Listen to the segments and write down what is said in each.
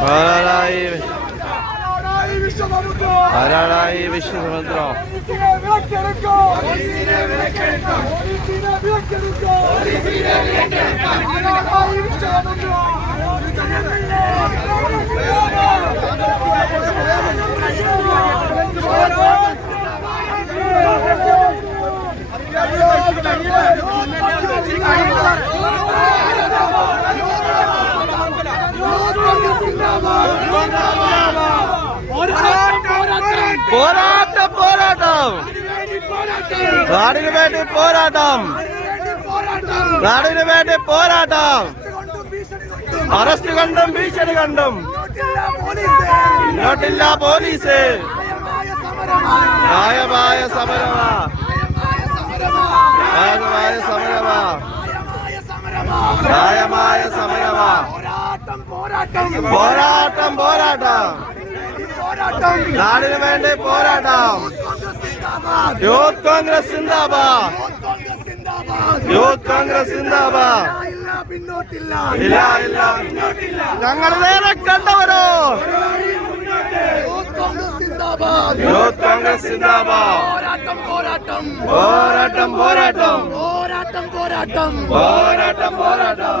പാലായി പാലായി വിശ്വസമുദ്രം. വിശ്വസമുദ്രം പോരാട്ടം പോരാട്ടം. നാടിനു വേണ്ടി പോരാട്ടം. നാടിനു വേണ്ടി പോരാട്ടം. അറസ്റ്റ് കണ്ടും ഭീഷണി കണ്ടും. ഇങ്ങോട്ടില്ല പോലീസ്. ന്യായമായ സമരമാ. ന്യായമായ സമരമാ. ന്യായമായ സമരമാ. പോരാട്ടം. പോരാട്ടം പോരാട്ടം. നാടിന് വേണ്ടി പോരാട്ടം. യൂത്ത് കോൺഗ്രസ് സിന്ദാബാദ്. യൂത്ത് കോൺഗ്രസ് സിന്ദാബാദ്. ഇല്ല ഇല്ല ഞങ്ങൾ നേരെ കണ്ടവരോ? യൂത്ത് കോൺഗ്രസ് സിന്ദാബാദ്. പോരാട്ടം. പോരാട്ടം പോരാട്ടം. പോരാട്ടം പോരാട്ടം. പോരാട്ടം പോരാട്ടം.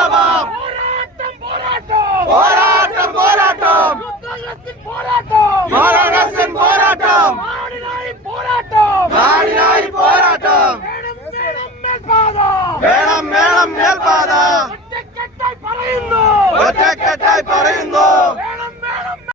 പോരാട്ടം പോരാട്ടം. പോരാട്ടം പോരാട്ടം. നാടിനായി പോരാട്ടം. വേണം വേണം മേൽപാത ഒറ്റക്കെട്ടായി പറയുന്നു. ഒറ്റക്കെട്ടായി പറയുന്നു.